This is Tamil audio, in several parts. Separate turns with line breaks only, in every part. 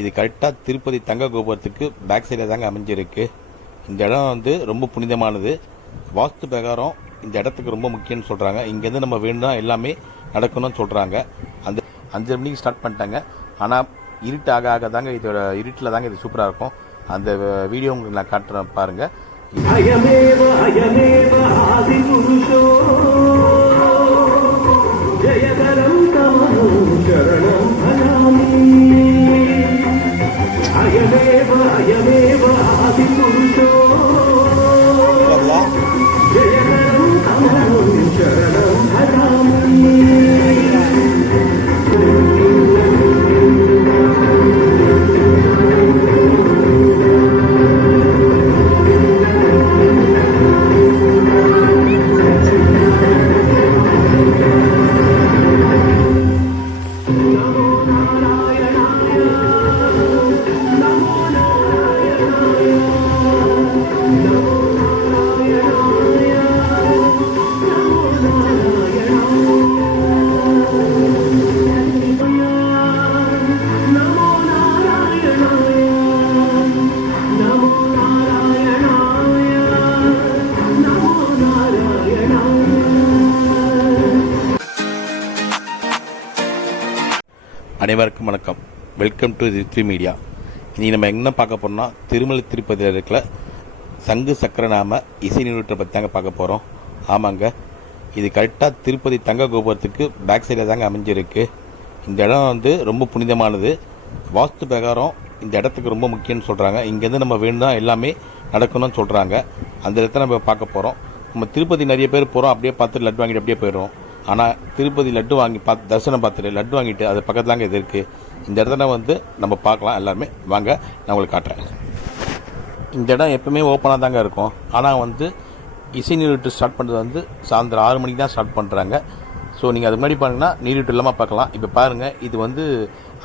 இது கரெக்டாக திருப்பதி தங்க கோபுரத்துக்கு பேக் சைடில் தாங்க அமைஞ்சிருக்கு. இந்த இடம் வந்து ரொம்ப புனிதமானது. வாஸ்து பிரகாரம் இந்த இடத்துக்கு ரொம்ப முக்கியம்னு சொல்கிறாங்க இங்கேருந்து நம்ம வேணும்னா எல்லாமே நடக்கணும்னு சொல்கிறாங்க அந்த அஞ்சரை மணிக்கு ஸ்டார்ட் பண்ணிட்டாங்க. ஆனால் இருட்டு ஆக ஆக தாங்க இதோட இருட்டில் தாங்க இது சூப்பராக இருக்கும். அந்த வீடியோ உங்களுக்கு நான் காட்டுறேன் பாருங்கள்
அயமேவ ஜயதரம் தமோ சரணம் అయమేవ అయమేవ అతి పురుషో
அனைவருக்கும் வணக்கம். வெல்கம் டு த்ரீ மீடியா இனி நம்ம என்ன பார்க்க போகிறோம்னா திருமலை திருப்பதியில் இருக்கிற சங்கு சக்கரநாம இசை நிறுவனத்தை பற்றி தாங்க பார்க்க போகிறோம் ஆமாங்க இது கரெக்டாக திருப்பதி தங்க கோபுரத்துக்கு பேக் சைடில் தாங்க அமைஞ்சிருக்கு. இந்த இடம் வந்து ரொம்ப புனிதமானது. வாஸ்து பிரகாரம் இந்த இடத்துக்கு ரொம்ப முக்கியம்னு சொல்கிறாங்க இங்கேருந்து நம்ம வேணும்னா எல்லாமே நடக்கணும்னு சொல்கிறாங்க அந்த இடத்த நம்ம பார்க்க போகிறோம் நம்ம திருப்பதி நிறைய பேர் போகிறோம் அப்படியே பார்த்து லட்டு வாங்கிட்டு அப்படியே போயிடுறோம். ஆனால் திருப்பதி லட்டு வாங்கி பார்த்து தரிசனம் பார்த்துட்டு லட்டு வாங்கிட்டு அது பக்கத்தில் தாங்க இது இருக்குது இந்த இடத்துல வந்து நம்ம பார்க்கலாம் எல்லாருமே. வாங்க நான் உங்களுக்கு காட்டுறேன். இந்த இடம் எப்பவுமே ஓப்பனாக தாங்க இருக்கும். ஆனால் வந்து இசை நீரிட்டு ஸ்டார்ட் பண்ணுறது வந்து சாயந்தரம் ஆறு மணிக்கு தான் ஸ்டார்ட் பண்ணுறாங்க ஸோ நீங்கள் அது முன்னாடி பாருங்கன்னா நீரிட்டு இல்லாமல் பார்க்கலாம். இப்போ பாருங்கள் இது வந்து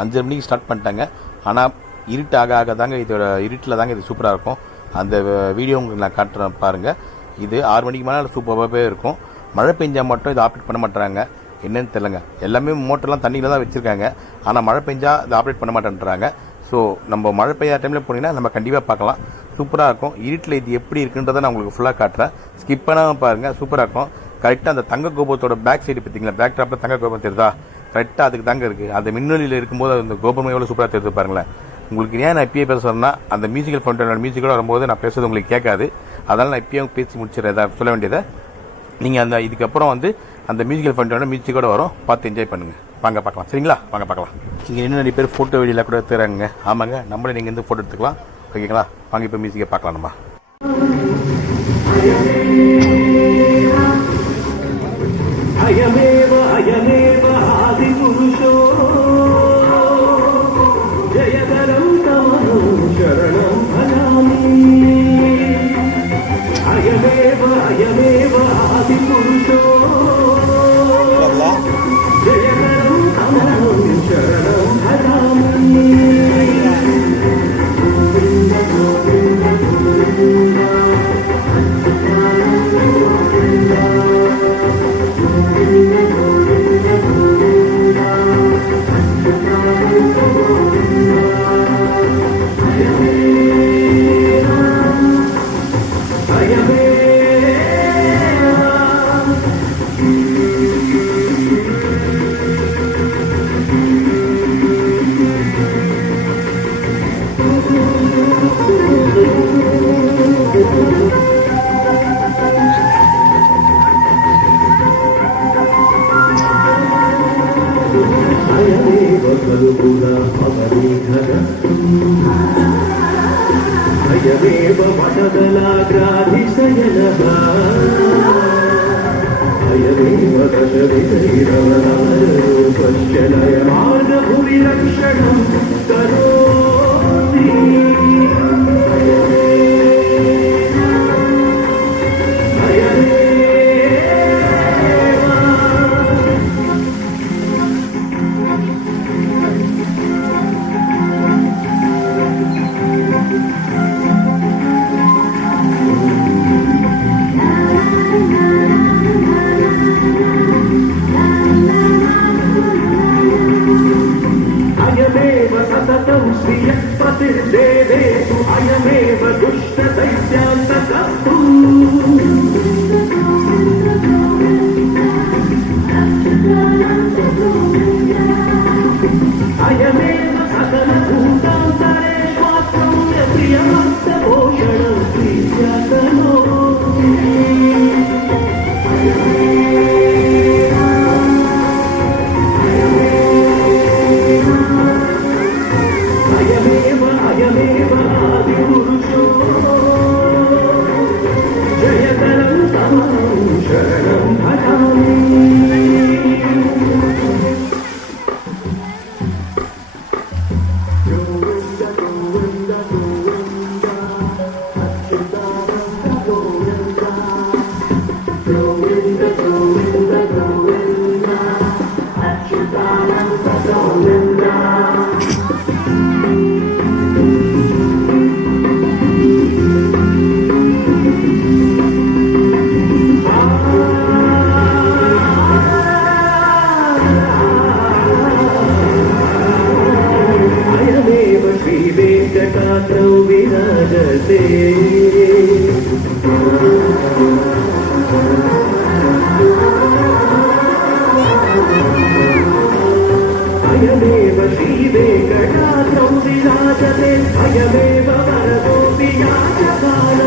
அஞ்சரை மணிக்கு ஸ்டார்ட் பண்ணிட்டாங்க. ஆனால் இருட்டு ஆக ஆக தாங்க இதோட இருட்டில் தாங்க இது சூப்பராக இருக்கும். அந்த வீடியோ உங்களுக்கு நான் காட்டுறேன் பாருங்கள் இது ஆறு மணிக்கு மேலே சூப்பராகவே இருக்கும். மழை பெஞ்சால் மட்டும் இதை ஆப்ரேட் பண்ண மாட்டுறாங்க. என்னன்னு தெரியலங்க. எல்லாமே மோட்டர்லாம் தண்ணியில் தான் வச்சுருக்காங்க. ஆனால் மழை பெஞ்சால் இதை ஆப்ரேட் பண்ண மாட்டேன்றாங்க. ஸோ நம்ம மழை பெய்யாத டைமில் போனீங்கன்னா நம்ம கண்டிப்பாக பார்க்கலாம். சூப்பராக இருக்கும். இருட்டில் இது எப்படி இருக்குன்றதை நான் உங்களுக்கு ஃபுல்லாக காட்டுறேன். ஸ்கிப் பண்ணாமல் பாருங்கள் சூப்பராக இருக்கும். கரெக்டாக அந்த தங்க கோபுரத்தோட பேக் சைடு பார்த்தீங்களா? பேக் ட்ராப்பில் தங்க கோபுரம் தெரியுதா? கரெக்டாக அதுக்கு தாங்க இருக்குது அந்த மின்னொலியில் இருக்கும்போது அந்த கோபுரம் எவ்வளோ சூப்பராக தெரியுது பாருங்களேன். உங்களுக்கு ஏன் நான் இப்பயே பேச அந்த மியூசிக்கல் ஃபவுண்டனோட மியூசிக்கோட வரும்போது நான் பேசுறது உங்களுக்கு கேட்காது. அதனால் நான் இப்பயும் பேசி முடிச்சிடறேன். சொல்ல வேண்டியதை நீங்கள் அந்த இதுக்கப்புறம் வந்து அந்த மியூசிக்கல் ஃபண்டோட மியூசிக்கோட வரும். பார்த்து என்ஜாய் பண்ணுங்கள் வாங்க பார்க்கலாம். சரிங்களா? வாங்க பார்க்கலாம். இங்கே இன்னும் நிறைய பேர் ஃபோட்டோ வெளியில் கூட எடுத்துறாங்க ஆமாங்க. நம்மளே நீங்கள் வந்து ஃபோட்டோ எடுத்துக்கலாம். ஓகேங்களா? வாங்க இப்போ மியூசிக்கை பார்க்கலாம் நம்ம.
அயமேவ அயமே ಗಾತ್ರೌ ವಿರಾಜತೆ ಅಯಮೇವ ಶ್ರೀ ವೇಂಕಟಾತ್ರೌ ವಿರಾಜತೆ ಅಯಮೇವ ವರದೋ ವಿರಾಜಮಾನ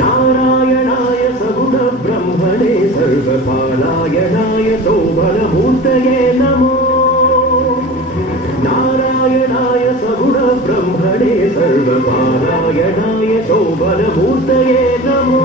నారాయణాయ సగుణ బ్రహ్మణే సర్వపారాయణాయ శోభనమూర్తయే నమో నారాయణాయ సగుణ బ్రహ్మణే సర్వపారాయణాయ శోభనమూర్తయే నమో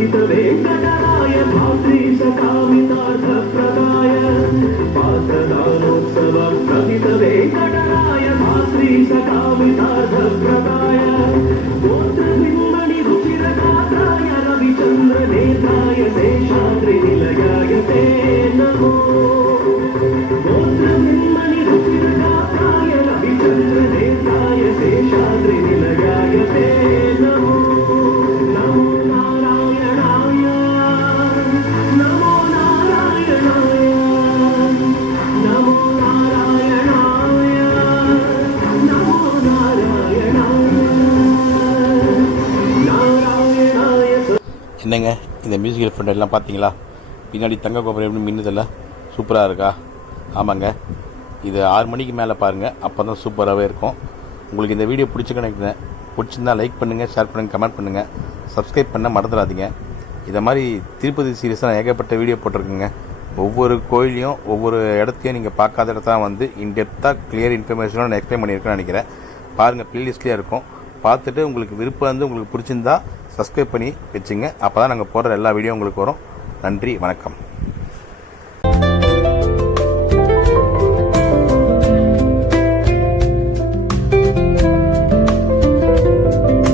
mitad de
என்னங்க இந்த மியூசிக் ஃப்ரெண்ட் எல்லாம் பார்த்தீங்களா பின்னாடி தங்க கோபுரம் எப்படி மின்னுதில்ல? சூப்பராக இருக்கா? ஆமாங்க. இது ஆறு மணிக்கு மேலே பாருங்கள் அப்போ தான் சூப்பராகவே இருக்கும். உங்களுக்கு இந்த வீடியோ பிடிச்சி கணக்குங்க பிடிச்சிருந்தா லைக் பண்ணுங்கள் ஷேர் பண்ணுங்கள் கமெண்ட் பண்ணுங்கள் சப்ஸ்கிரைப் பண்ண மறந்துடாதீங்க. இதை மாதிரி திருப்பதி சீரியஸாக நான் ஏகப்பட்ட வீடியோ போட்டிருக்குங்க. ஒவ்வொரு கோயிலையும் ஒவ்வொரு இடத்தையும் நீங்கள் பார்க்காத இடத்த வந்து இன்டெப்த்தாக கிளியர் இன்ஃபர்மேஷனும் நான் எக்ஸ்பிளைன் பண்ணியிருக்கேன்னு நினைக்கிறேன். பாருங்கள் ப்ளேலிஸ்ட்லேயே இருக்கும். பார்த்துட்டு உங்களுக்கு விருப்பம் வந்து உங்களுக்கு பிடிச்சிருந்தா சப்ஸ்கிரைப் பண்ணி வச்சுங்க. அப்போ தான் நாங்கள் போடுற எல்லா வீடியோ உங்களுக்கு வரும். நன்றி வணக்கம்.